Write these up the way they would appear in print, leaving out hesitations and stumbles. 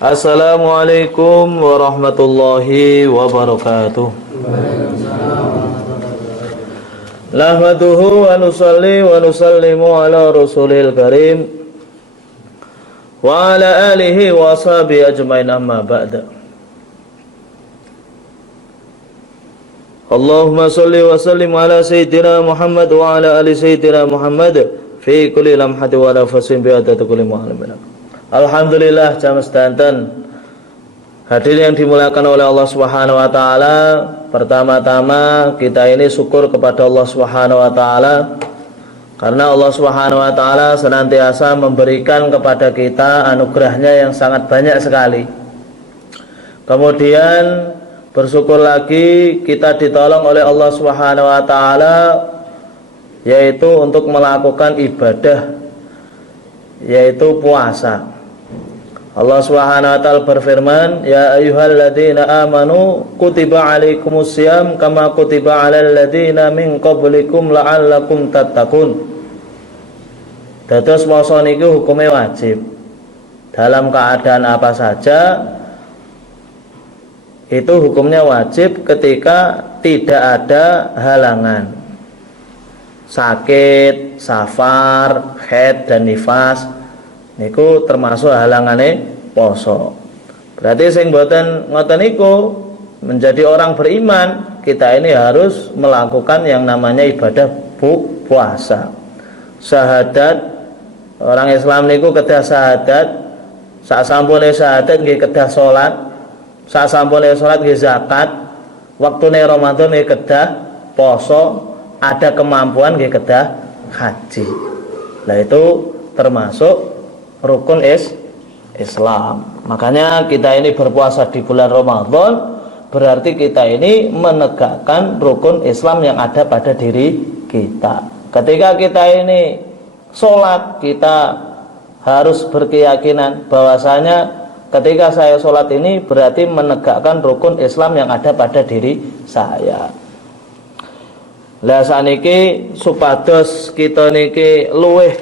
Assalamualaikum warahmatullahi wabarakatuh. Nahmaduhu wa nusalli wa nusallimu ala rasulil karim wa ala alihi wa ashabihi ajmain, amma ba'da. Allahumma salli wa sallim ala sayyidina Muhammad wa ala ali sayyidina Muhammad fi kulli lamhati wa nafasin bi adati kulli mu'alamin. Alhamdulillah, jamaah sedanten hadirin yang dimuliakan oleh Allah Subhanahu wa taala. Pertama-tama kita ini syukur kepada Allah Subhanahu wa taala karena Allah Subhanahu wa taala senantiasa memberikan kepada kita anugerahnya yang sangat banyak sekali. Kemudian bersyukur lagi kita ditolong oleh Allah Subhanahu wa taala yaitu untuk melakukan ibadah, yaitu puasa. Allah Subhanahu wa taala berfirman, "Ya ayyuhalladzina amanu kutiba alaikumusiyam kama kutiba alal ladzina min qablikum la'allakum tattaqun." Dados puasa niku hukumnya wajib. Dalam keadaan apa saja itu hukumnya wajib ketika tidak ada halangan. Sakit, safar, haid dan nifas niku termasuk halangane poso. Berarti sing mboten ngoten niku menjadi orang beriman, kita ini harus melakukan yang namanya ibadah puasa. Syahadat, orang Islam niku kedah syahadat, sak sampune syahadat nggih kedah salat, sak sampune salat nggih zakat, waktune Ramadan nggih kedah poso, ada kemampuan nggih kedah haji. Nah itu termasuk rukun Islam. Makanya kita ini berpuasa di bulan Ramadan berarti kita ini menegakkan rukun Islam yang ada pada diri kita. Ketika kita ini sholat, kita harus berkeyakinan bahwasanya ketika saya sholat ini berarti menegakkan rukun Islam yang ada pada diri saya. Lah saniki supados kita niki luweh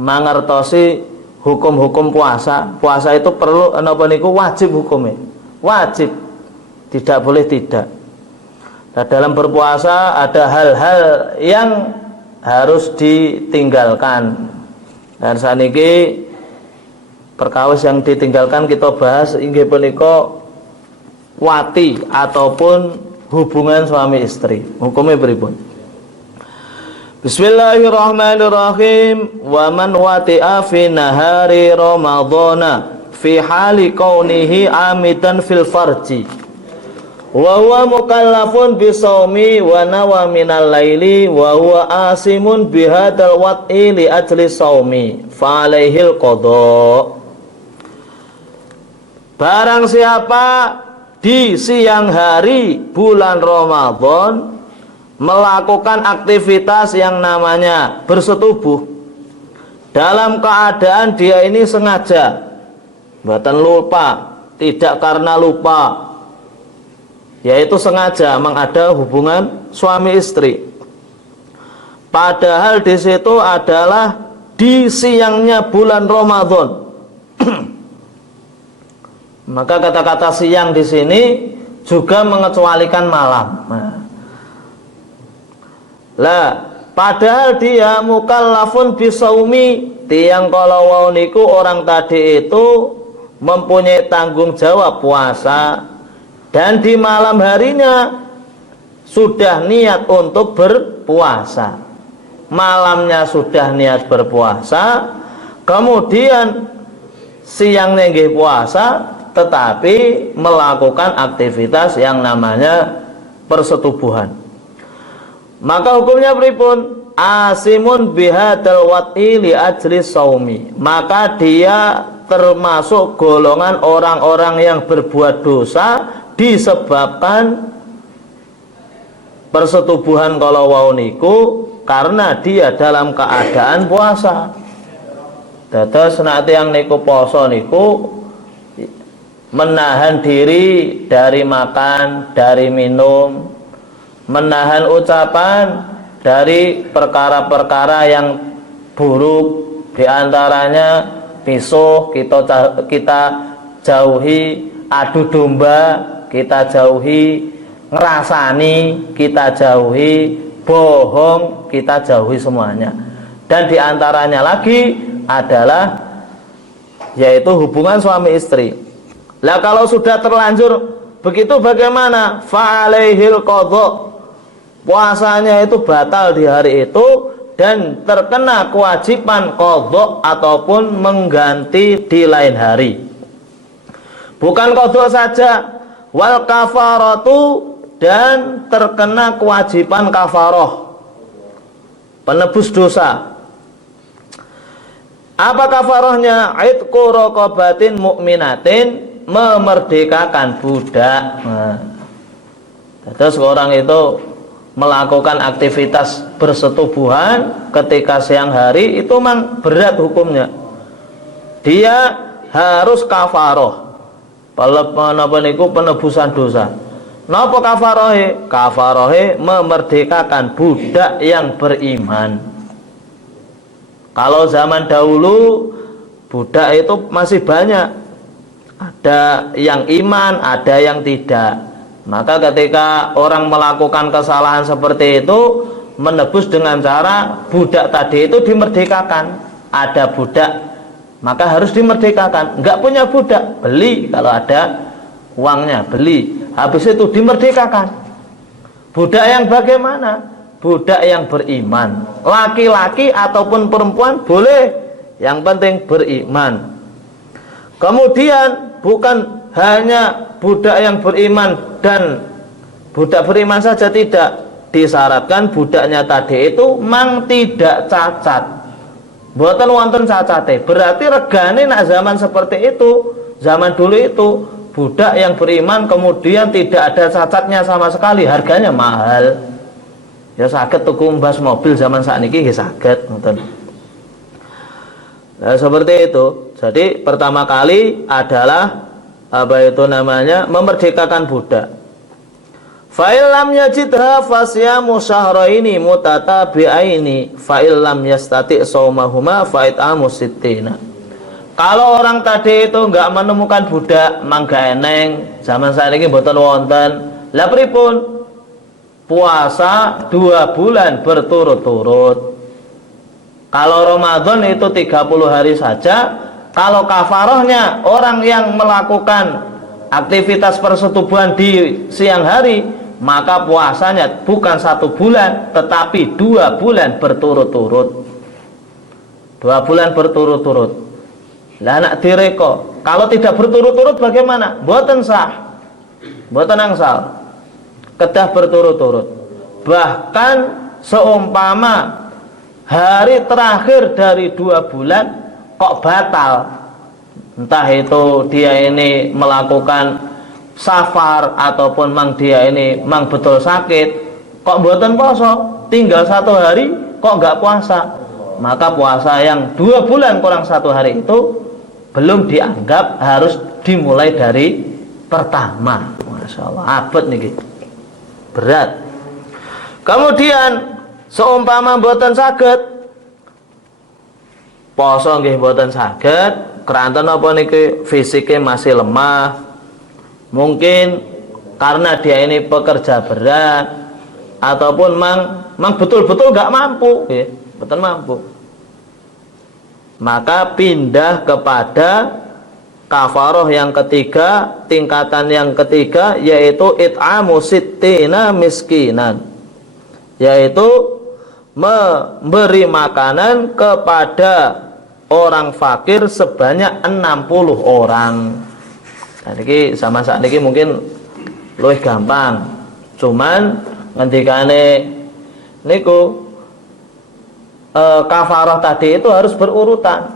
mangertosi hukum-hukum puasa. Puasa itu perlu napa niku wajib hukumnya. Wajib. Tidak boleh tidak. Nah, dalam berpuasa ada hal-hal yang harus ditinggalkan. Dan saniki perkawis yang ditinggalkan kita bahas inggih punika wati ataupun hubungan suami istri. Hukumnya pripun? Bismillahirrahmanirrahim. Wa man wati'a fi nahari ramadhana fi hali kaunihi amidan fil farji wa huwa mukallafun bisawmi wa nawa minal laili wa huwa asimun bihadal wat'i li ajli sawmi fa alaihil qada. Barang siapa di siang hari bulan Ramadan melakukan aktivitas yang namanya bersetubuh dalam keadaan dia ini sengaja, bukan lupa, tidak karena lupa, yaitu sengaja mengada hubungan suami istri, padahal di situ adalah di siangnya bulan Ramadan. Maka kata-kata siang di sini juga mengecualikan malam. Lah, padahal dia mukallafun bisaumi, tiang kalau wau niku orang tadi itu mempunyai tanggung jawab puasa dan di malam harinya sudah niat untuk berpuasa. Malamnya sudah niat berpuasa, kemudian siangnya nggih puasa, tetapi melakukan aktivitas yang namanya persetubuhan. Maka hukumnya pripun? Asimun bihadal wat'i li ajli saumi. Maka dia termasuk golongan orang-orang yang berbuat dosa disebabkan persetubuhan kalau wau niku karena dia dalam keadaan puasa. Dados nek tiyang niku poso niku menahan diri dari makan, dari minum, menahan ucapan dari perkara-perkara yang buruk, diantaranya misuh, kita jauhi adu domba, kita jauhi ngerasani, kita jauhi bohong, kita jauhi semuanya. Dan diantaranya lagi adalah yaitu hubungan suami istri. Lah kalau sudah terlanjur begitu bagaimana? Fa'alaihil qadha. Puasanya itu batal di hari itu dan terkena kewajiban qadha ataupun mengganti di lain hari. Bukan qadha saja, wal kafaratu, dan terkena kewajiban kafaroh, penebus dosa. Apa kafarohnya? Itqu raqabatin mu'minatin, memerdekakan budak. Nah, terus orang itu melakukan aktivitas bersetubuhan ketika siang hari, itu memang berat hukumnya. Dia harus kafaroh. Penebusan dosa. Napa kafarohe? Kafarohe memerdekakan budak yang beriman. Kalau zaman dahulu budak itu masih banyak. Ada yang iman, ada yang tidak. Maka ketika orang melakukan kesalahan seperti itu, menebus dengan cara budak tadi itu dimerdekakan. Ada budak, maka harus dimerdekakan. Enggak punya budak, beli kalau ada uangnya, beli. Habis itu dimerdekakan. Budak yang bagaimana? Budak yang beriman. Laki-laki ataupun perempuan boleh, yang penting beriman. Kemudian bukan hanya budak yang beriman dan budak beriman saja, tidak. Disyaratkan budaknya tadi itu mang tidak cacat. Mboten wonten cacate. Berarti regane nak zaman seperti itu, zaman dulu itu budak yang beriman kemudian tidak ada cacatnya sama sekali, harganya mahal. Ya saged tuku mbas mobil zaman sakniki nggih saged ngoten. Nah, seperti itu. Jadi pertama kali adalah apa itu namanya? Memerdekakan budak. Fa illam yajidha fasyamu syahraini mutatabi'aini fa illam yastati' shaumahuma fa it'amu sittina. Kalau orang tadi itu enggak menemukan budak, mangga eneng, zaman saiki mboten wonten. Lah pripun? Puasa 2 bulan berturut-turut. Kalau Ramadan itu 30 hari saja. Kalau kafarohnya orang yang melakukan aktivitas persetubuhan di siang hari, maka puasanya bukan 1 bulan, tetapi 2 bulan berturut-turut. 2 bulan berturut-turut. Lah nak direko, kalau tidak berturut-turut bagaimana? Mboten sah, mboten angsal. Kedah berturut-turut. Bahkan seumpama hari terakhir dari 2 bulan kok batal, entah itu dia ini melakukan safar ataupun mang dia ini mang betul sakit, kok mboten poso, tinggal 1 hari kok nggak puasa, maka puasa yang 2 bulan kurang 1 hari itu belum dianggap, harus dimulai dari pertama. Masya Allah, abot nih, berat. Kemudian seumpama mboten saged poso, nggih mboten saged, keranten apa niki fisiknya masih lemah, mungkin karena dia ini pekerja berat ataupun mang betul-betul nggak mampu, ya, betul mampu, maka pindah kepada kafaroh yang ketiga, tingkatan yang ketiga, yaitu it'amu sittina miskinan, yaitu memberi makanan kepada orang fakir sebanyak 60 orang. Nah, niki sama saat niki mungkin luwih gampang. Cuman ngendikane niku kafarah tadi itu harus berurutan.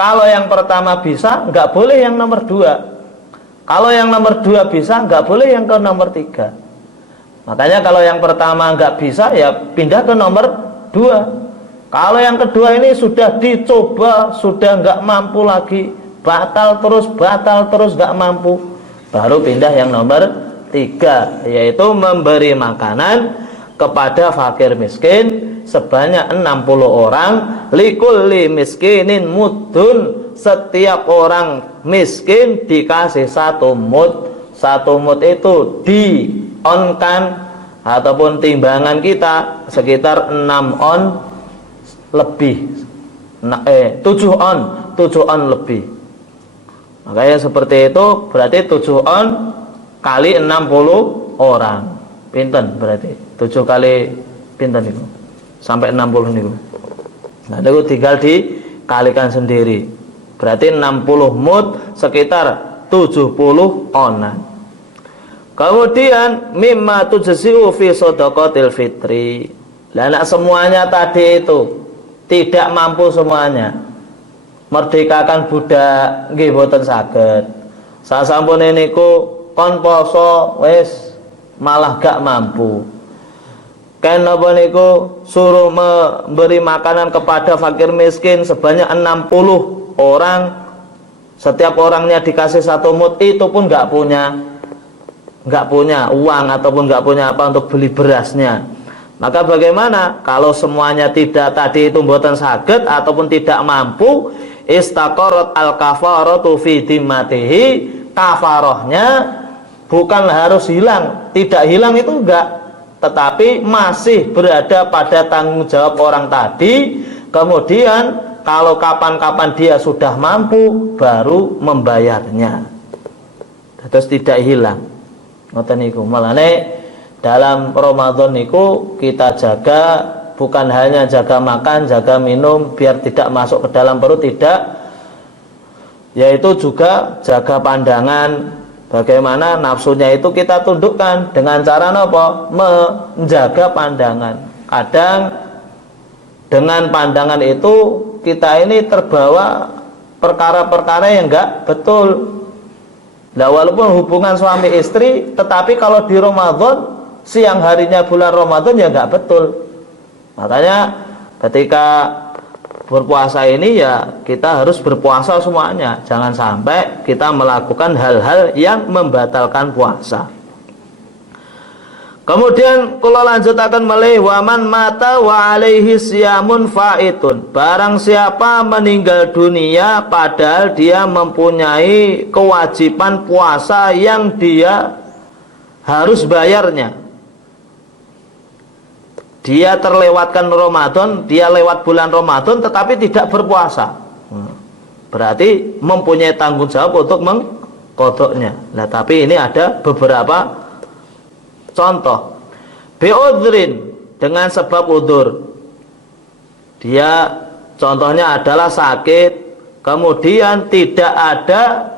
Kalau yang pertama bisa, nggak boleh yang nomor 2. Kalau yang nomor 2 bisa, nggak boleh yang ke nomor 3. Makanya kalau yang pertama nggak bisa, ya pindah ke nomor 2. Kalau yang kedua ini sudah dicoba, sudah nggak mampu lagi, batal terus nggak mampu, baru pindah yang nomor 3, yaitu memberi makanan kepada fakir miskin sebanyak 60 orang, likulli miskinin mudun, setiap orang miskin dikasih 1 mud. 1 mud itu di-onkan ataupun timbangan kita sekitar 6 on lebih. 7 on lebih. Makanya seperti itu berarti 7 on kali 60 orang. Pinten berarti 7 kali pinten itu sampai 60 niku. Nah, itu tinggal dikalikan sendiri. Berarti 60 mud sekitar 70 onan. Kemudian mimma tujzi'u fi shadaqatil fitri. Lah nek semuanya tadi itu tidak mampu semuanya. Merdekakan budak nggih boten saged. Sasampune niku kon poso wis malah gak mampu. Kan napa niku suruh memberi makanan kepada fakir miskin sebanyak 60 orang, setiap orangnya dikasih 1 mud, itu pun nggak punya uang ataupun nggak punya apa untuk beli berasnya. Maka bagaimana kalau semuanya tidak tadi itu mboten saged ataupun tidak mampu, istaqarat al-kafaratu fi dimmatihi, kafarohnya bukan harus hilang, tidak hilang itu enggak, tetapi masih berada pada tanggung jawab orang tadi. Kemudian kalau kapan-kapan dia sudah mampu baru membayarnya, terus tidak hilang. Ngoten niku. Malane dalam Ramadan niku kita jaga, bukan hanya jaga makan, jaga minum biar tidak masuk ke dalam perut, tidak, yaitu juga jaga pandangan. Bagaimana nafsunya itu kita tundukkan dengan cara apa? Menjaga pandangan. Kadang dengan pandangan itu kita ini terbawa perkara-perkara yang enggak betul. Nah, walaupun hubungan suami istri, tetapi kalau di Ramadan, siang harinya bulan Ramadan ya enggak betul. Makanya ketika berpuasa ini ya kita harus berpuasa semuanya. Jangan sampai kita melakukan hal-hal yang membatalkan puasa. Kemudian kula lanjutaken malih, waman mata wa alaihi siyamun faitun. Barang siapa meninggal dunia padahal dia mempunyai kewajiban puasa yang dia harus bayarnya. Dia terlewatkan Ramadan, dia lewat bulan Ramadan tetapi tidak berpuasa. Berarti mempunyai tanggung jawab untuk mengqadha'nya. Nah, tapi ini ada beberapa contoh. Bi'udhrin, dengan sebab udzur. Dia contohnya adalah sakit, kemudian tidak ada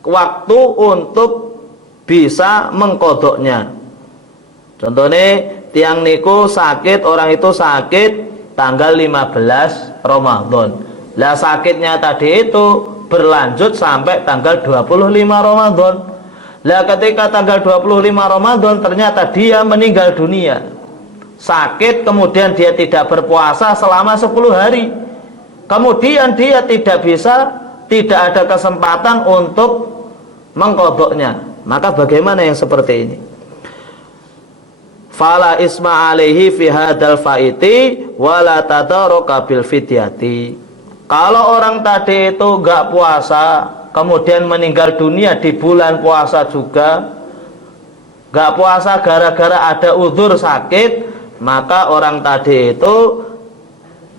waktu untuk bisa mengqadha'nya. Contohnya tiang niku sakit, orang itu sakit tanggal 15 Ramadan. Lah sakitnya tadi itu berlanjut sampai tanggal 25 Ramadan. Lah ketika tanggal 25 Ramadan ternyata dia meninggal dunia. Sakit, kemudian dia tidak berpuasa selama 10 hari. Kemudian dia tidak ada kesempatan untuk mengqadha'nya. Maka bagaimana yang seperti ini? Fala isma alaihi fi hadzal faiti wala tadarruka bil fidyati. Kalau orang tadi itu enggak puasa, kemudian meninggal dunia di bulan puasa juga, enggak puasa gara-gara ada udzur sakit, maka orang tadi itu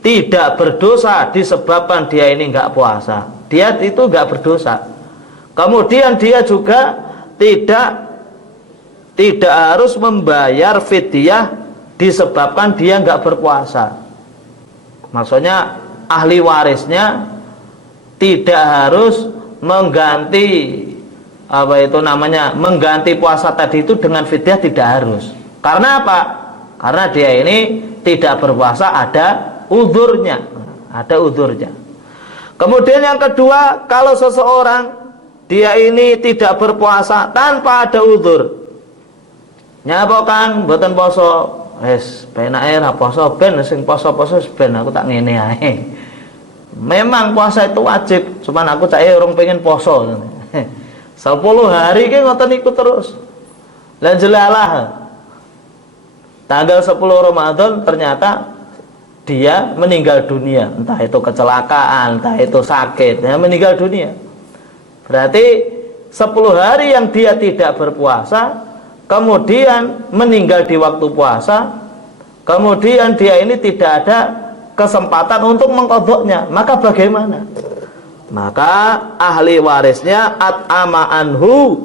tidak berdosa disebabkan dia ini enggak puasa. Dia itu enggak berdosa. Kemudian dia juga tidak harus membayar fidyah disebabkan dia enggak berpuasa. Maksudnya ahli warisnya tidak harus mengganti mengganti puasa tadi itu dengan fidyah, tidak harus. Karena apa? Karena dia ini tidak berpuasa, ada udzurnya. Kemudian yang kedua, kalau seseorang dia ini tidak berpuasa tanpa ada udzur. Nyapa Kang, mboten poso. Wis penake ra poso ben sing poso-poso ben aku tak ngene ae. Memang puasa itu wajib, cuman aku cak urung pengen poso. 10 hari ki ngoten niku terus. Lah jelalah. Tanggal 10 Ramadan ternyata dia meninggal dunia, entah itu kecelakaan, entah itu sakit, ya, meninggal dunia. Berarti 10 hari yang dia tidak berpuasa, kemudian meninggal di waktu puasa, kemudian dia ini tidak ada kesempatan untuk mengqadha'nya, maka bagaimana? Maka ahli warisnya at'ama anhu,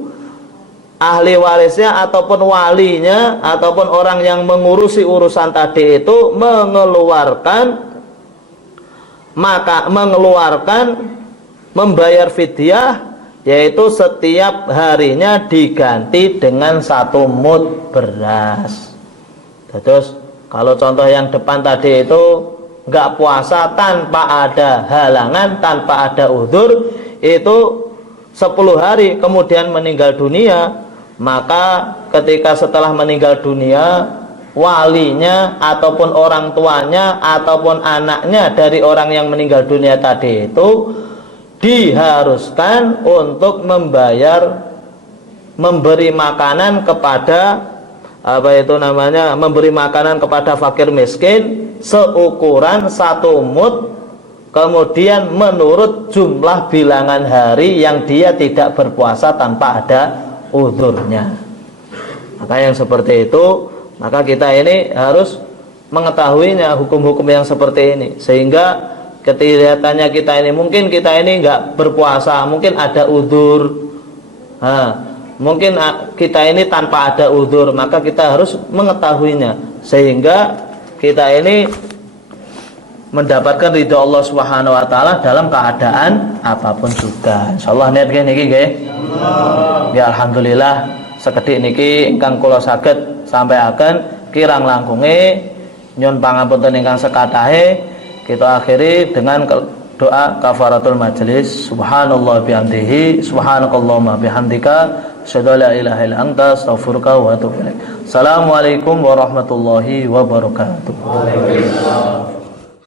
ahli warisnya ataupun walinya ataupun orang yang mengurusi urusan tadi itu mengeluarkan membayar fidyah, yaitu setiap harinya diganti dengan 1 mud beras. Terus kalau contoh yang depan tadi itu nggak puasa tanpa ada halangan, tanpa ada uzur, itu 10 hari kemudian meninggal dunia, maka ketika setelah meninggal dunia, walinya ataupun orang tuanya ataupun anaknya dari orang yang meninggal dunia tadi itu diharuskan untuk memberi makanan kepada memberi makanan kepada fakir miskin seukuran 1 mud, kemudian menurut jumlah bilangan hari yang dia tidak berpuasa tanpa ada uzurnya. Maka yang seperti itu, maka kita ini harus mengetahuinya, hukum-hukum yang seperti ini, sehingga kelihatannya kita ini mungkin kita ini nggak berpuasa, mungkin ada uzur, mungkin kita ini tanpa ada uzur, maka kita harus mengetahuinya sehingga kita ini mendapatkan ridha Allah Subhanahu wa taala dalam keadaan apapun juga. Insyaallah niat niki nggih. Ya alhamdulillah sekedhik niki ingkang kula saged sampaiaken kirang langkunge nyuwun pangapunten ingkang sekatahe. Kita akhiri dengan doa kafaratul majelis. Subhanallah bihamdihi, subhanakallahumma bihamdika, asyhadu an la ilaha illa anta, astaghfiruka wa atubu ilaik. Assalamualaikum warahmatullahi wabarakatuh.